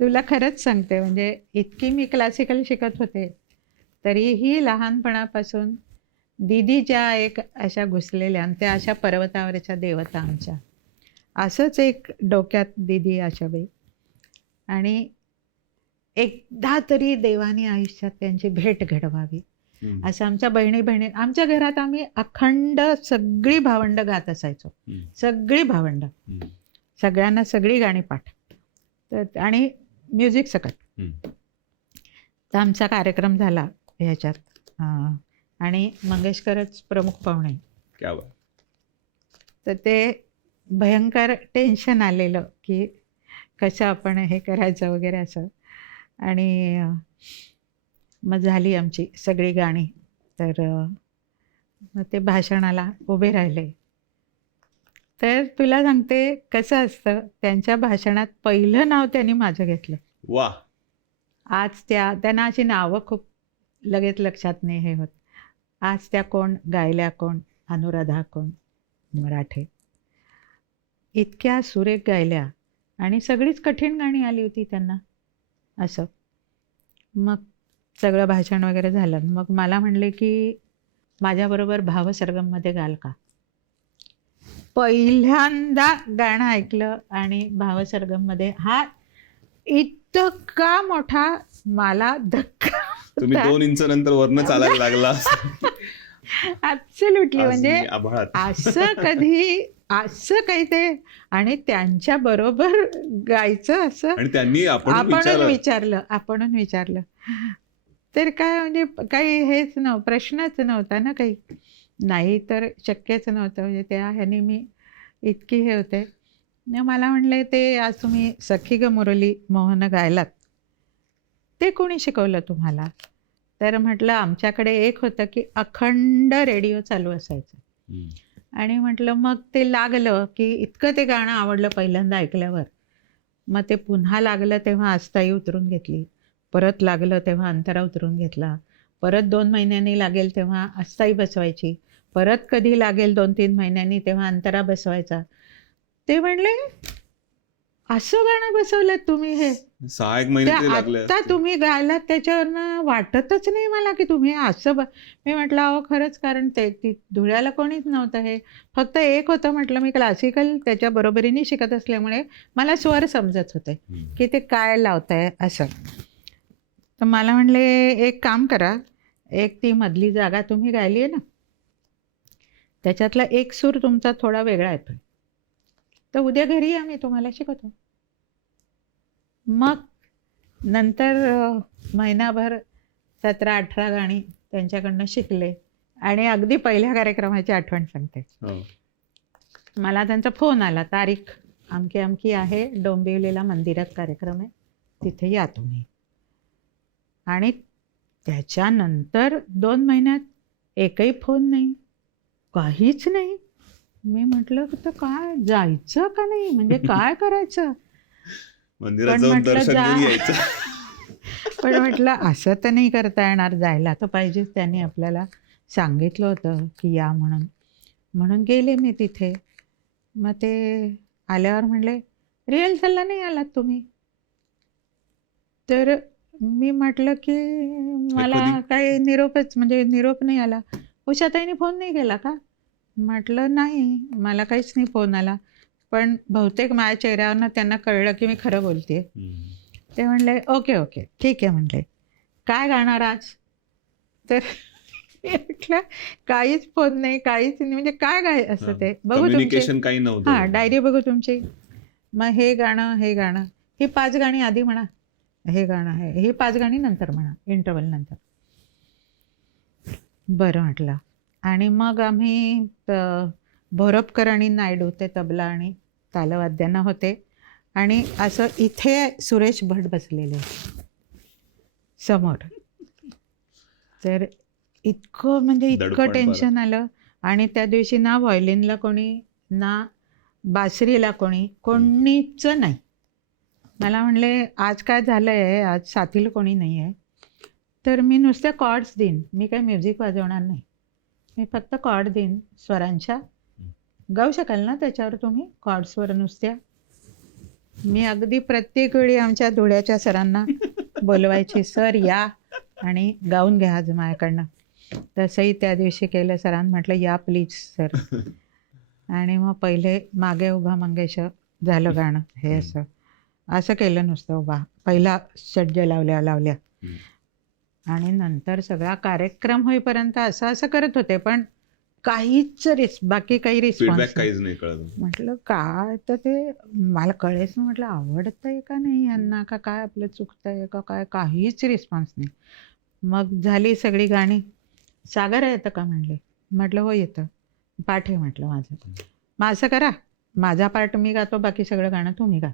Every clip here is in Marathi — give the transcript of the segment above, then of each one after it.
तुला खरंच सांगते, म्हणजे इतकी मी क्लासिकल शिकत होते तरीही लहानपणापासून दीदी ज्या एक अशा घुसलेल्या आणि त्या अशा पर्वतावरच्या देवता आमच्या, असंच एक डोक्यात दीदी आशाबाई. आणि एकदा तरी देवाने आयुष्यात त्यांची भेट घडवावी असं आमच्या बहिणी आमच्या घरात आम्ही अखंड सगळी भावंड गात असायचो. सगळी भावंड, सगळ्यांना सगळी गाणी पाठ. तर आणि म्युझिक सकट. तर आमचा कार्यक्रम झाला ह्याच्यात आणि मंगेशकरच प्रमुख पाहुणे. क्या बात. तर ते भयंकर टेन्शन आलेलं की कसं आपण हे करायचं वगैरे असं. आणि मग झाली आमची सगळी गाणी. तर मग ते भाषणाला उभे राहिले. तर तुला सांगते कसं असतं, त्यांच्या भाषणात पहिलं नाव त्यांनी माझं घेतलं. वा. आज त्यांना अशी नावं खूप लगेच लक्षात नाही हे होत. आज त्या कोण, गायल्या कोण, अनुराधा कोण मराठे. इतक्या सुरेख गायल्या आणि सगळीच कठीण गाणी आली होती त्यांना असं. मग सगळं भाषण वगैरे झालं. मग मला म्हणले की माझ्याबरोबर भावसरगममध्ये गाल का. पहिल्यांदा गाणं ऐकलं आणि भावसरगममध्ये हा इतका मोठा मला धक्का. तुम्ही 2 इंच नंतर वरनं चालायला लागला. ऍब्सोल्युटली. म्हणजे असं काही ते. आणि त्यांच्या बरोबर गायचं असं. आणि त्यांनी आपणच विचारलं. तर काय म्हणजे काही हेच नव्हतं, प्रश्नच नव्हता ना काही. नाही तर शक्यच नव्हतं. म्हणजे त्या ह्याने मी इतकी हे होते. मला म्हणले ते आज तुम्ही सखी ग मुरली मोहन गायलात, ते कोणी शिकवलं तुम्हाला. तर म्हटलं आमच्याकडे एक होतं की अखंड रेडिओ चालू असायचं. आणि म्हटलं मग ते लागलं की इतकं ते गाणं आवडलं पहिल्यांदा ऐकल्यावर. मग ते पुन्हा लागलं तेव्हा आस्थाई उतरून घेतली, परत लागलं तेव्हा अंतरा उतरून घेतला, परत 2 महिन्यांनी लागेल तेव्हा आस्थाई बसवायची, परत कधी लागेल 2-3 महिन्यांनी तेव्हा अंतरा बसवायचा. ते म्हणले असं गाणं बसवलं तुम्ही, हे 6-1 महिने लागले. आता तुम्ही गायलात त्याच्यावरनं वाटतच नाही मला की तुम्ही असं मी म्हटलं अहो खरंच, कारण ते धुळ्याला कोणीच नव्हतं. हे फक्त एक होतं, म्हटलं मी क्लासिकल त्याच्या बरोबरीने शिकत असल्यामुळे मला स्वर समजत होते की ते काय लावताय असं. तर मला म्हणले एक काम करा, एक ती मधली जागा तुम्ही गायली आहे ना, त्याच्यातला एक सूर तुमचा थोडा वेगळा येतोय, तर उद्या घरी आम्ही तुम्हाला शिकवतो. मग नंतर महिनाभर 17-18 गाणी त्यांच्याकडनं शिकले. आणि अगदी पहिल्या कार्यक्रमाची आठवण सांगते. मला त्यांचा फोन आला, तारीख अमकी अमकी आहे, डोंबिवलीला मंदिरात कार्यक्रम आहे, तिथे या तुम्ही. आणि त्याच्यानंतर 2 महिन्यात एकही फोन नाही, काहीच नाही. मी म्हटलं तर काय जायचं का नाही, म्हणजे काय करायचं. मंदिरात जाऊन दर्शन घेऊन यायचं. पण म्हटलं असं तर नाही करता येणार, जायला तर पाहिजेच. त्यांनी आपल्याला सांगितलं होतं की या म्हणून. म्हणून गेले मी तिथे. मग ते आल्यावर म्हणले रिहर्सलला नाही आलात तुम्ही. तर मी म्हटलं की मला काही निरोप नाही आला. उषाताईने फोन नाही केला का. म्हटलं नाही, मला काहीच नाही फोन आला. पण बहुतेक माझ्या चेहऱ्यावरनं त्यांना कळलं की मी खरं बोलते. ते म्हणले ओके ओके ठीक आहे. म्हणले काय गाणार आज. तर म्हटलं काहीच फोन नाही, काहीच नाही, म्हणजे काय असं. ते बघू तुमची डायरी बघू तुमची. मग हे गाणं ही 5 गाणी आधी म्हणा, हे गाणं आहे, ही 5 गाणी नंतर म्हणा, इंटरव्हल नंतर. बरं म्हटलं. आणि मग आम्ही भोरपकर आणि नायडू ते तबला आणि तालवाद्यांना होते. आणि असं इथे सुरेश भट बसलेले समोर. तर इतकं म्हणजे इतकं टेन्शन आलं. आणि त्या दिवशी ना व्हायोलिनला कोणी, ना बासरीला कोणीच नाही. मला म्हणले आज काय झालं आहे, आज साथीला कोणी नाही आहे. तर मी नुसत्या कॉर्ड्स देईन, मी काही म्युझिक वाजवणार नाही, मी फक्त कॉर्ड देईन स्वरांच्या. गाऊ शकाल ना त्याच्यावर तुम्ही कॉर्ड्सवर नुसत्या. मी अगदी प्रत्येक वेळी आमच्या धुळ्याच्या सरांना बोलवायची, सर या आणि गाऊन घ्या आज माझ्याकडनं. तसंही त्या दिवशी केलं. सरांनी म्हटलं या प्लीज सर. आणि मग पहिले मागे उभा मंगेश झालं गाणं. हे असं असं केलं नुसतं उभा, पहिला सज्ज लावल्या आणि नंतर सगळा कार्यक्रम होईपर्यंत असं असं करत होते, पण काहीच बाकी काही रिस्पॉन्स फीडबॅक काहीच नाही कळत. म्हटलं काय, तर ते मला कळेच ना, म्हटलं आवडतंय का नाही यांना, का काय आपलं चुकतंय का काय, काहीच रिस्पॉन्स नाही. मग झाली सगळी गाणी. सागर येतं का म्हणले. म्हटलं हो येतं. पाठ आहे म्हटलं माझं. मग असं करा, माझा पार्ट मी गातो, बाकी सगळं गाणं तुम्ही गा.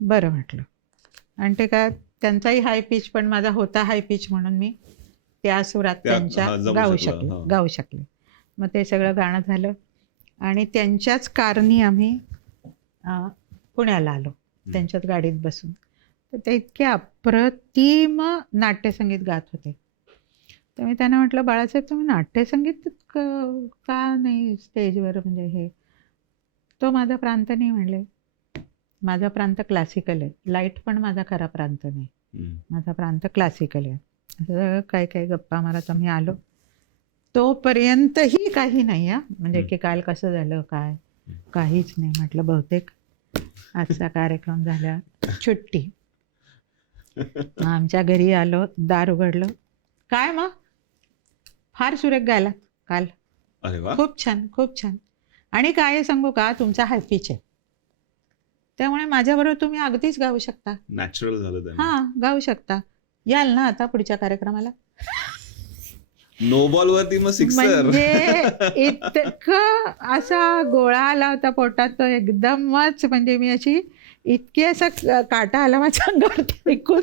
बरं म्हटलं. आणि ते काय त्यांचाही हाय पिच पण माझा होता हाय पिच, म्हणून मी त्या सुरात त्यांच्या गाऊ शकले. मग ते सगळं गाणं झालं आणि त्यांच्याच कारनी आम्ही पुण्याला आलो, त्यांच्याच गाडीत बसून. तर ते इतके अप्रतिम नाट्यसंगीत गात होते. तर मी त्यांना म्हटलं, बाळासाहेब तुम्ही नाट्यसंगीत का नाही स्टेजवर, म्हणजे हे. तो माझा प्रांत नाही म्हणले. माझा प्रांत क्लासिकल आहे. लाईट पण माझा खरा प्रांत नाही, माझा प्रांत क्लासिकल आहे. असं काही काही गप्पा मारत आम्ही आलो. तोपर्यंतही काही नाही म्हणजे की काल कसं झालं काय, काहीच नाही. म्हटलं बहुतेक आजचा कार्यक्रम झाला, सुट्टी. आमच्या घरी आलो, दार उघडलं. काय मग फार सुरेख गायला काल. अरे वा, खूप छान खूप छान. आणि काय सांगू का, तुमचा हाय पिच आहे, त्यामुळे माझ्याबरोबर तुम्ही अगदीच गाऊ शकता. नॅचरल झालं. हां गाऊ शकता. याल ना आता पुढच्या कार्यक्रमाला. नो बॉल वरती मग सिक्सर. म्हणजे इतकं असा गोळा आला होता पोटात, तो एकदमच, म्हणजे मी अशी इतकी असा काटा आला माझ्या अंगावरती ऐकून.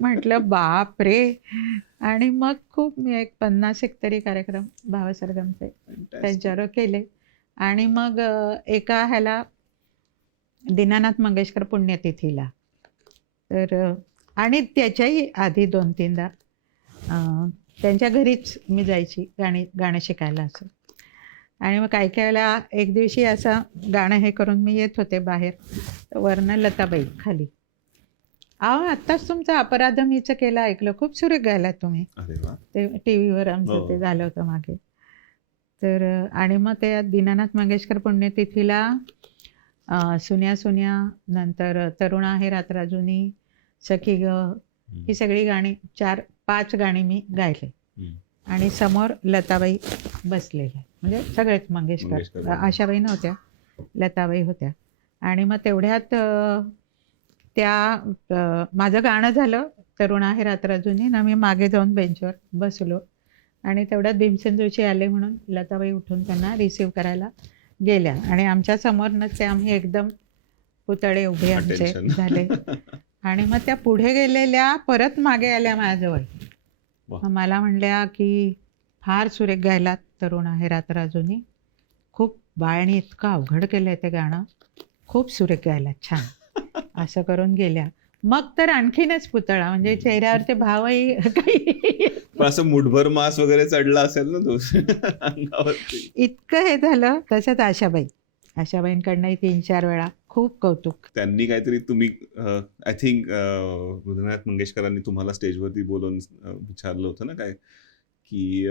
म्हटलं बाप रे. आणि मग खूप मी एक 50 तरी कार्यक्रम भावसरगमचे त्यांच्यावर केले. आणि मग एका ह्याला दीनानाथ मंगेशकर पुण्यतिथीला, तर आणि त्याच्याही आधी 2-3दा त्यांच्या घरीच मी जायची गाणं शिकायला असं. आणि मग काही वेळेला एक दिवशी असं गाणं हे करून मी येत होते बाहेर, तर वरनं लताबाई खाली, आत्ताच तुमचं अपराध मीचं केलं ऐकलं, खूप सुरेख गायलात तुम्ही. ते टी व्हीवर आमचं ते झालं होतं मागे. तर आणि मग ते दीनानाथ मंगेशकर पुण्यतिथीला सुन्या सुन्या, नंतर तरुण आहे रात्र जुनी, सखी ग, ही सगळी गाणी 4-5 गाणी मी गायले. आणि समोर लताबाई बसलेल्या, म्हणजे सगळेच मंगेशकर, आशाबाई नव्हत्या, लताबाई होत्या. आणि मग तेवढ्यात त्या माझं गाणं झालं तरुण आहे रात्र जुनी ना, मी मागे जाऊन बेंचवर बसलो. आणि तेवढ्यात भीमसेन आले म्हणून लताबाई उठून त्यांना रिसीव्ह करायला गेल्या. आणि आमच्या समोरनंच ते आम्ही एकदम पुतळे उभे आमचे झाले. आणि मग त्या पुढे गेलेल्या परत मागे आल्या माझ्याजवळ. मला म्हणल्या की फार सुरेख गायलात तरुण आहे रात्र अजूनही, खूप बाळाने इतकं अवघड केलंय ते गाणं, खूप सुरेख गायलात, छान, असं करून गेल्या. मग तर आणखीनच पुतळा, म्हणजे चेहऱ्यावर ते भावही काही असं मुठभर मास वगैरे चढला असेल ना तो अंगावरती, इतकं हे झालं. तसंच आशाबाईंकडनंही 3-4 वेळा खूप कौतुक. त्यांनी काहीतरी, तुम्ही आय थिंक हृदयनाथ मंगेशकरांनी तुम्हाला स्टेजवरती बोलून विचारलं होतं ना काय, की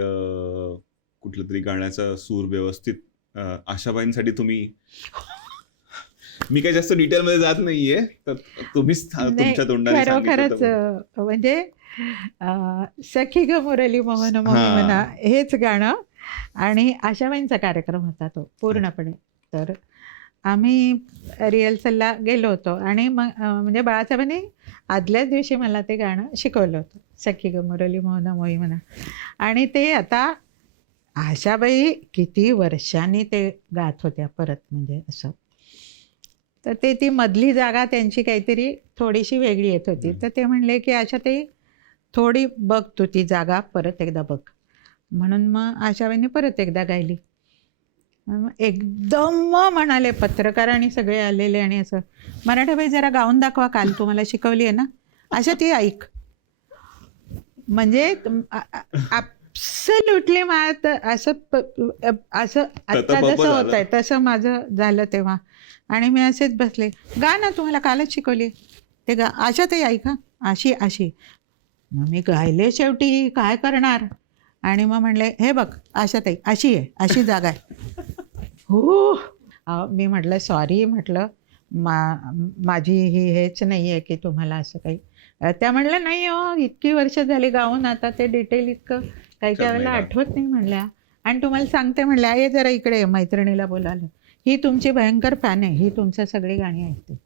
कुठलं तरी गाण्याचा सूर व्यवस्थित आशाबाईंसाठी तुम्ही, मी काही जास्त डिटेलमध्ये जात नाहीये, तर तुम्हीच तुमच्या तोंडाने खरोखरच म्हणजे सखी ग मुरली मोहन मोही म्हणा हेच गाणं. आणि आशाबाईंचा कार्यक्रम होता तो पूर्णपणे. तर आम्ही रिहर्सलला गेलो होतो आणि मग म्हणजे बाळासाहेबांनी आदल्याच दिवशी मला ते गाणं शिकवलं होतं, सखी ग मुरली मोहन मोही म्हणा. आणि ते आता आशाबाई किती वर्षांनी ते गात होत्या परत, म्हणजे असं. तर ती मधली जागा त्यांची काहीतरी थोडीशी वेगळी येत होती. तर ते म्हणले की आशा ते थोडी बघ तू ती जागा परत एकदा बघ, म्हणून मग आशाबाईंनी परत एकदा गायली. एकदम म्हणाले पत्रकार आणि सगळे आलेले, आणि असं, मराठाबाई जरा गाऊन दाखवा, काल तुम्हाला शिकवली आहे ना, अशा ती ऐक. म्हणजे ॲब्सोल्युटली असं आता जसं होत आहे तसं माझं झालं तेव्हा. आणि मी असेच बसले. गा ना, तुम्हाला कालच शिकवली ते गा, आशाताई ऐका, अशी अशी. मग मी गायले शेवटी, काय करणार. आणि मग म्हणले, हे बघ आशाताई, अशी आहे, अशी जागा आहे. हो. मी म्हटलं सॉरी, म्हटलं माझी ही हेच नाही आहे की तुम्हाला असं काही. त्या म्हणल्या, नाही हो, इतकी वर्ष झाली गाऊन, आता ते डिटेल इतकं काही काही वेळेला आठवत नाही म्हणल्या. आणि तुम्हाला सांगते म्हणल्या, ये जरा इकडे मैत्रिणीला बोलायला, ही तुमची भयंकर फॅन आहे, ही तुमच्या सगळी गाणी ऐकते.